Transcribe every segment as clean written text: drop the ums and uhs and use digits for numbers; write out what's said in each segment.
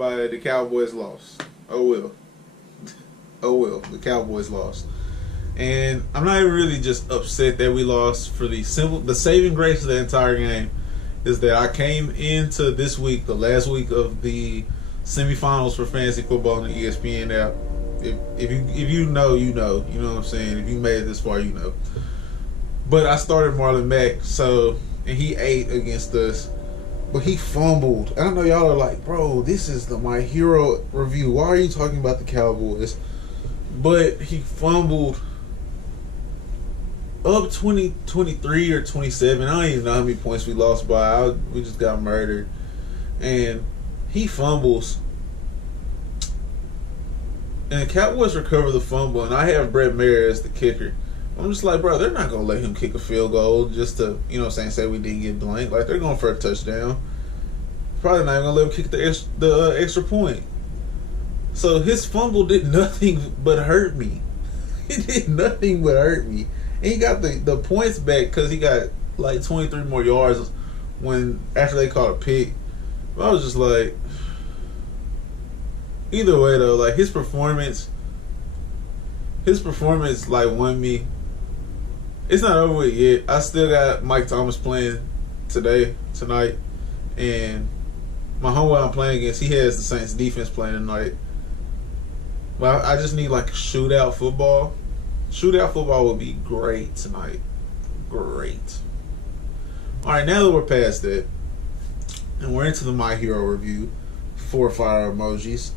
everybody, the Cowboys lost. Oh well. Oh well, the Cowboys lost. And I'm not even really just upset that we lost. For the saving grace of the entire game is that I came into this week, the last week of the semifinals for fantasy football on the ESPN app. If you know, you know. You know what I'm saying? If you made it this far, you know. But I started Marlon Mack, and he ate against us. But he fumbled. And I know y'all are like, bro, this is my hero review. Why are you talking about the Cowboys? But he fumbled up 23 or 27. I don't even know how many points we lost by. We just got murdered. And he fumbles. And the Cowboys recover the fumble. And I have Brett Mayer as the kicker. I'm just like, bro, they're not going to let him kick a field goal just to, you know what I'm saying, say we didn't get blanked. Like, they're going for a touchdown. Probably not even going to let him kick the extra point. So his fumble did nothing but hurt me. It did nothing but hurt me. And he got the points back because he got like 23 more yards after they caught a pick. But I was just like, either way though, like his performance like won me. It's not over with yet. I still got Mike Thomas playing tonight, and my homeboy I'm playing against, he has the Saints defense playing tonight. But I just need like shootout football. Shootout football would be great tonight. Great. Alright, now that we're past that, and we're into the My Hero review, 4 fire emojis.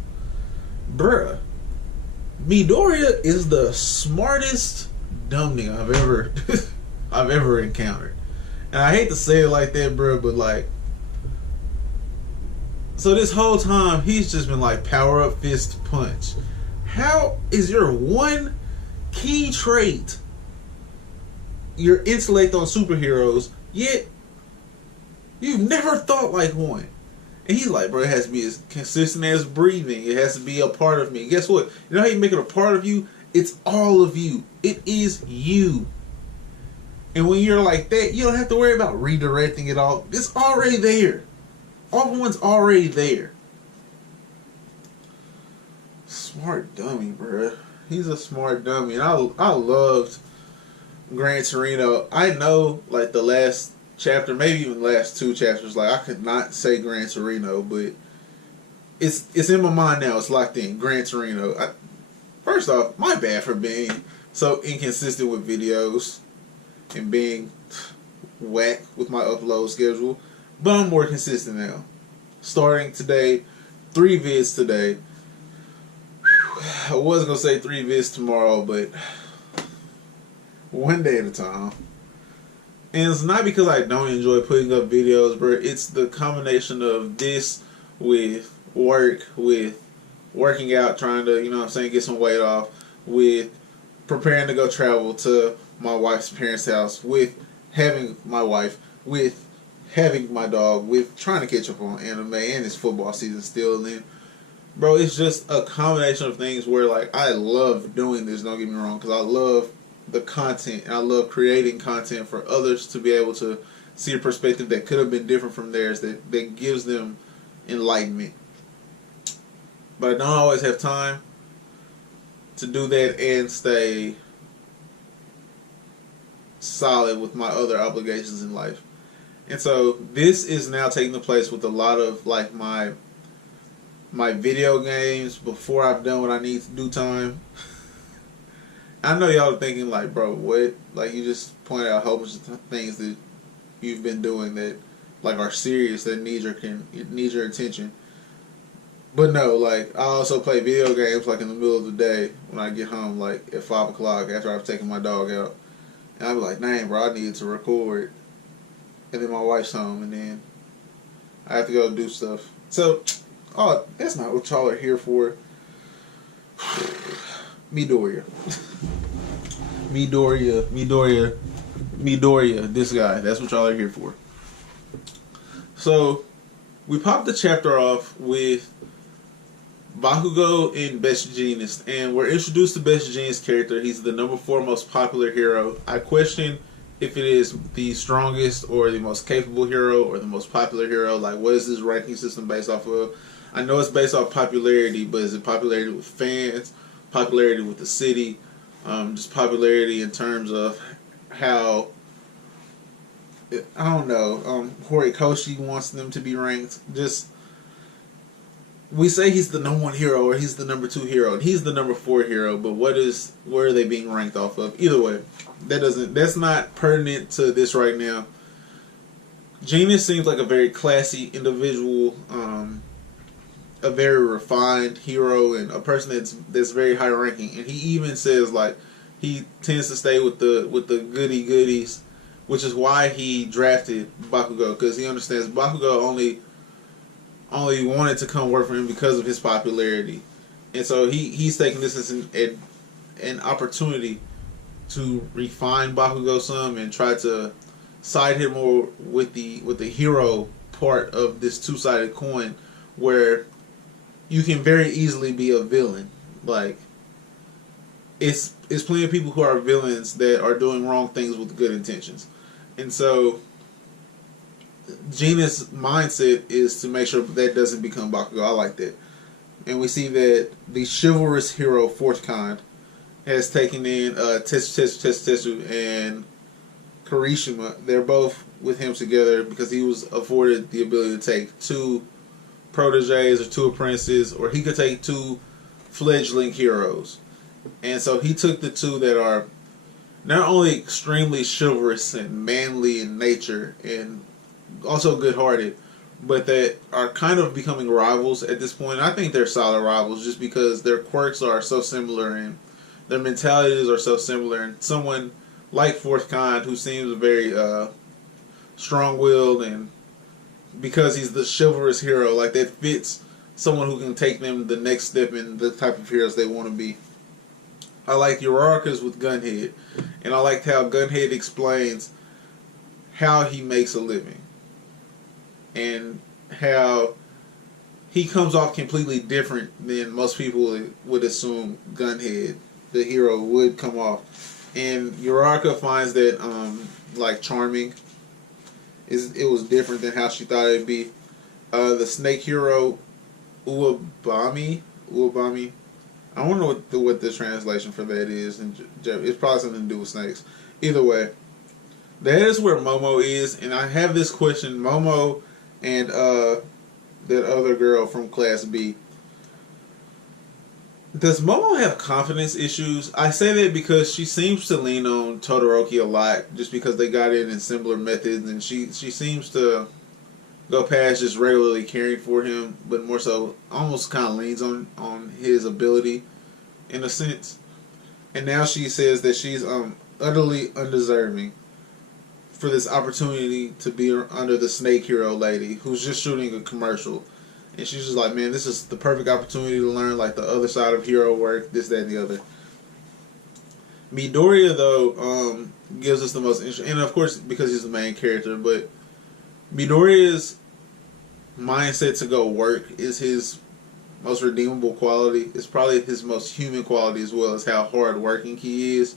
Bruh, Midoriya is the smartest dumb nigga I've ever encountered. And I hate to say it like that, bruh, but like, so this whole time he's just been like power up, fist, punch. How is your one key trait your intellect on superheroes, yet you've never thought like one? And he's like, bro, it has to be as consistent as breathing. It has to be a part of me. Guess what? You know how you make it a part of you? It's all of you. It is you. And when you're like that, you don't have to worry about redirecting it all. It's already there. All one's already there. Smart dummy, bro. He's a smart dummy. And I loved Gran Torino. I know, like, the last chapter, maybe even the last 2 chapters, like, I could not say Gran Torino, but it's in my mind now. It's locked in. Gran Torino. First off, my bad for being so inconsistent with videos and being whack with my upload schedule, but I'm more consistent now. Starting today, 3 vids today. I wasn't going to say 3 vids tomorrow, but one day at a time. And it's not because I don't enjoy putting up videos, bro. It's the combination of this with work, with working out, trying to, you know what I'm saying, get some weight off, with preparing to go travel to my wife's parents' house, with having my wife, with having my dog, with trying to catch up on anime, and it's football season still. And then, bro, it's just a combination of things where, like, I love doing this, don't get me wrong, because I love the content, and I love creating content for others to be able to see a perspective that could have been different from theirs, that gives them enlightenment. But I don't always have time to do that and stay solid with my other obligations in life. And so this is now taking the place with a lot of like my video games before I've done what I need to do time. I know y'all are thinking like, bro, what? Like, you just pointed out a whole bunch of things that you've been doing that like are serious, that need your attention. But no, like, I also play video games like in the middle of the day when I get home, like at 5 o'clock after I've taken my dog out. And I'll be like, dang, bro, I need to record. And then my wife's home, and then I have to go do stuff. So, that's not what y'all are here for. Midoriya. Midoriya, this guy. That's what y'all are here for. So, we popped the chapter off with Bakugo and Best Genius, and we're introduced to Best Genius character. He's the number 4 most popular hero. I question if it is the strongest or the most capable hero or the most popular hero. Like, what is this ranking system based off of? I know it's based off popularity, but is it popularity with fans, popularity with the city, just popularity in terms of how, I don't know, Horikoshi wants them to be ranked. Just, we say he's the number 1 hero or he's the number 2 hero, and he's the number 4 hero, but where are they being ranked off of? Either way, that's not pertinent to this right now. Genius seems like a very classy individual, a very refined hero, and a person that's very high ranking. And he even says like he tends to stay with the goody goodies, which is why he drafted Bakugo, because he understands Bakugo only wanted to come work for him because of his popularity, and so he's taking this as an opportunity to refine Bakugo some and try to side him more with the hero part of this two-sided coin, where you can very easily be a villain. Like, it's plenty of people who are villains that are doing wrong things with good intentions, and so Gina's mindset is to make sure that doesn't become Bakugo. I like that. And we see that the chivalrous hero, fourth kind, has taken in Tetsu and Kirishima. They're both with him together because he was afforded the ability to take 2 proteges or 2 apprentices, or he could take 2 fledgling heroes. And so he took the 2 that are not only extremely chivalrous and manly in nature and also good-hearted, but that are kind of becoming rivals at this point. I think they're solid rivals just because their quirks are so similar and their mentalities are so similar. And someone like Fourth Kind, who seems very strong-willed, and because he's the chivalrous hero, like, that fits someone who can take them the next step in the type of heroes they want to be. I like Uraraka's with Gunhead, and I liked how Gunhead explains how he makes a living and how he comes off completely different than most people would assume Gunhead, the hero, would come off. And Uraraka finds that like charming. It was different than how she thought it'd be. The snake hero Uwabami. I don't know what the translation for that is, and it's probably something to do with snakes. Either way, that is where Momo is, and I have this question: Momo and that other girl from Class B. Does Momo have confidence issues? I say that because she seems to lean on Todoroki a lot, just because they got in similar methods, and she seems to go past just regularly caring for him, but more so almost kind of leans on his ability in a sense. And now she says that she's utterly undeserving for this opportunity to be under the snake hero lady who's just shooting a commercial. And she's just like, man, this is the perfect opportunity to learn like the other side of hero work, this, that, and the other. Midoriya, though, gives us the most interesting, and of course because he's the main character, but Midoriya's mindset to go work is his most redeemable quality. It's probably his most human quality, as well as how hard working he is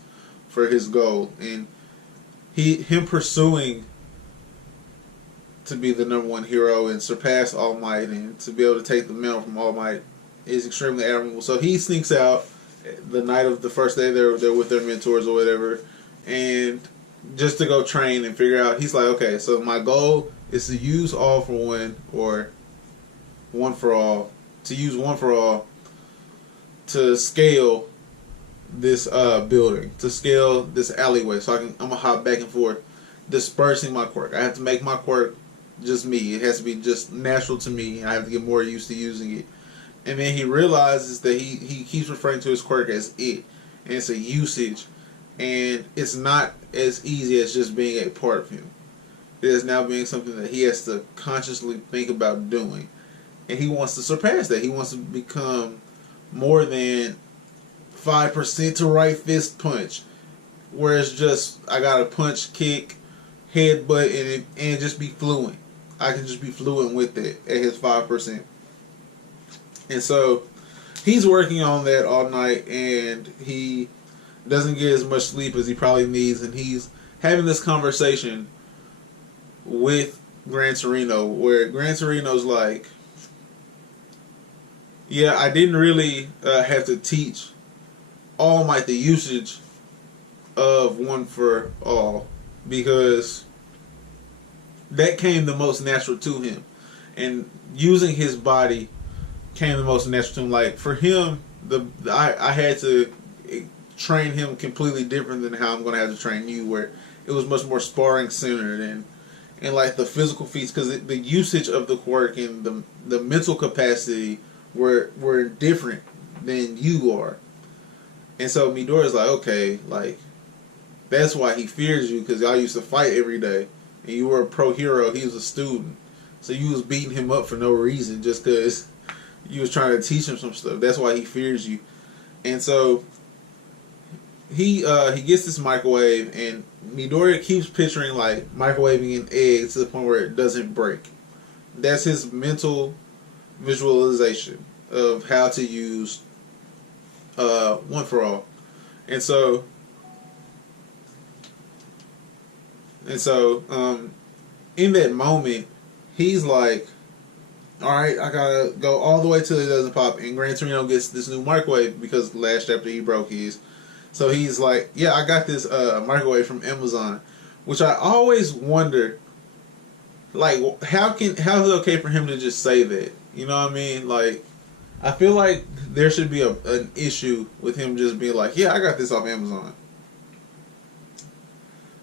for his goal. And him pursuing to be the number 1 hero and surpass All Might and to be able to take the mantle from All Might is extremely admirable. So he sneaks out the night of the first day they're with their mentors or whatever, and just to go train and figure out, he's like, okay, so my goal is to use All for One, or One for All, to use One for All to scale this building, to scale this alleyway, so I'm gonna hop back and forth, dispersing my quirk. I have to make my quirk just me. It has to be just natural to me. I have to get more used to using it. And then he realizes that he keeps referring to his quirk as it, and it's a usage, and it's not as easy as just being a part of him. It is now being something that he has to consciously think about doing, and he wants to surpass that. He wants to become more than 5% to right fist punch, where it's just I gotta punch, kick, headbutt, and just be fluent. I can just be fluent with it at his 5%. And so he's working on that all night, and he doesn't get as much sleep as he probably needs, and he's having this conversation with Gran Torino, where Gran Torino's like, yeah, I didn't really have to teach All Might the usage of One for All because that came the most natural to him, and using his body came the most natural to him. Like for him, I had to train him completely different than how I'm going to have to train you, where it was much more sparring centered and like the physical feats, because the usage of the quirk and the mental capacity were different than you are. And so Midoriya's like, okay, like that's why he fears you, because y'all used to fight every day and you were a pro hero, he was a student, so you was beating him up for no reason just because you was trying to teach him some stuff. That's why he fears you. And so he gets this microwave, and Midoriya keeps picturing like microwaving an egg to the point where it doesn't break. That's his mental visualization of how to use One for All. And so in that moment, he's like, all right, I gotta go all the way till it doesn't pop. And Gran Torino gets this new microwave because last chapter he broke his. So he's like, yeah, I got this microwave from Amazon, which I always wonder, like, how is it okay for him to just say that? You know what I mean? Like, I feel like there should be an issue with him just being like, yeah, I got this off Amazon.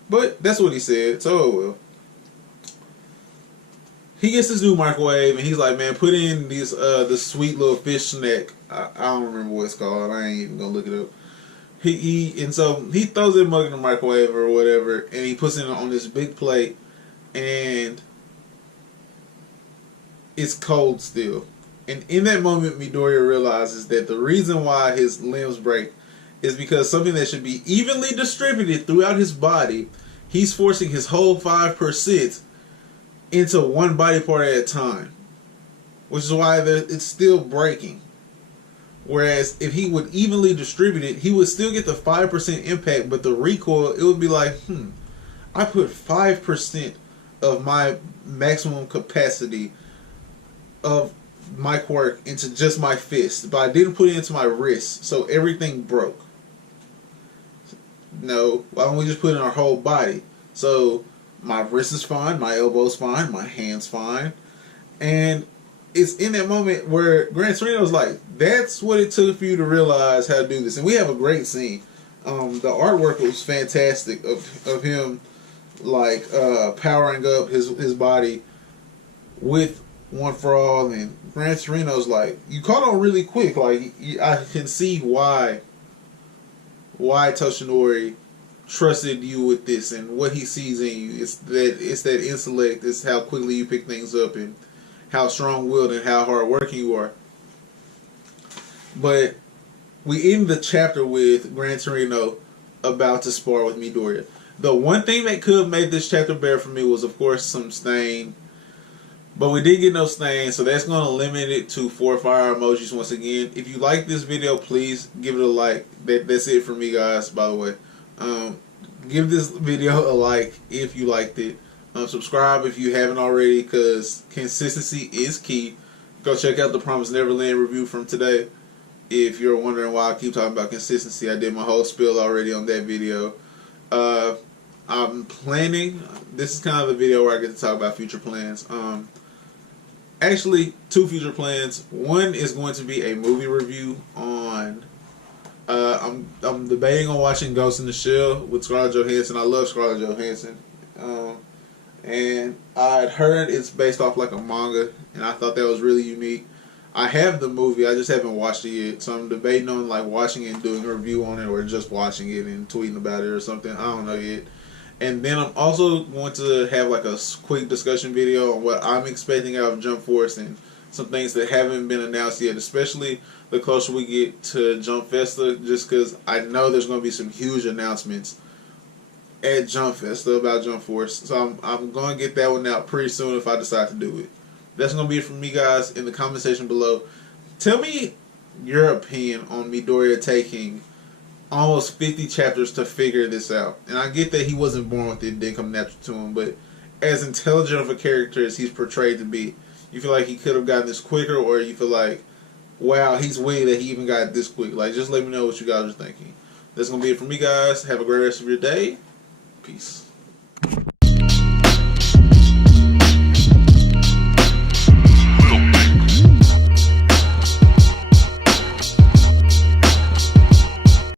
But that's what he said, so oh well. He gets this new microwave, and he's like, man, put in this sweet little fish snack. I don't remember what it's called. I ain't even gonna look it up. So he throws that mug in the microwave or whatever, and he puts it on this big plate, and it's cold still. And in that moment, Midoriya realizes that the reason why his limbs break is because something that should be evenly distributed throughout his body, he's forcing his whole 5% into one body part at a time, which is why it's still breaking. Whereas if he would evenly distribute it, he would still get the 5% impact, but the recoil, it would be like, I put 5% of my maximum capacity of my quirk into just my fist, but I didn't put it into my wrist, so everything broke. No, why don't we just put it in our whole body? So my wrist is fine, my elbow's fine, my hand's fine. And it's in that moment where Gran Torino's like, that's what it took for you to realize how to do this. And we have a great scene. The artwork was fantastic of him like powering up his body with One for All, and Gran Torino's like, you caught on really quick. Like, I can see why Toshinori trusted you with this and what he sees in you. It's that intellect. It's how quickly you pick things up and how strong-willed and how hard-working you are. But we end the chapter with Gran Torino about to spar with Midoriya. The one thing that could have made this chapter better for me was, of course, some stain. But we did get no stain, so that's going to limit it to 4 fire emojis once again. If you like this video, please give it a like. That's it for me, guys, by the way. Give this video a like if you liked it. Subscribe if you haven't already, because consistency is key. Go check out the Promised Neverland review from today. If you're wondering why I keep talking about consistency, I did my whole spiel already on that video. I'm planning, this is kind of the video where I get to talk about future plans. Actually, 2 future plans. One is going to be a movie review on, I'm debating on watching Ghost in the Shell with Scarlett Johansson. I love Scarlett Johansson. And I'd heard it's based off like a manga, and I thought that was really unique. I have the movie, I just haven't watched it yet, so I'm debating on like watching it and doing a review on it, or just watching it and tweeting about it or something. I don't know yet. And then I'm also going to have like a quick discussion video on what I'm expecting out of Jump Force and some things that haven't been announced yet, especially the closer we get to Jump Festa, just because I know there's going to be some huge announcements at Jump Festa about Jump Force. So I'm going to get that one out pretty soon if I decide to do it. That's going to be it from me, guys. In the comment section below, tell me your opinion on Midoriya taking almost 50 chapters to figure this out. And I get that he wasn't born with it, didn't come natural to him, but as intelligent of a character as he's portrayed to be, you feel like he could have gotten this quicker, or you feel like wow, he's weird that he even got this quick. Like, just let me know what you guys are thinking. That's gonna be it for me, guys. Have a great rest of your day. Peace.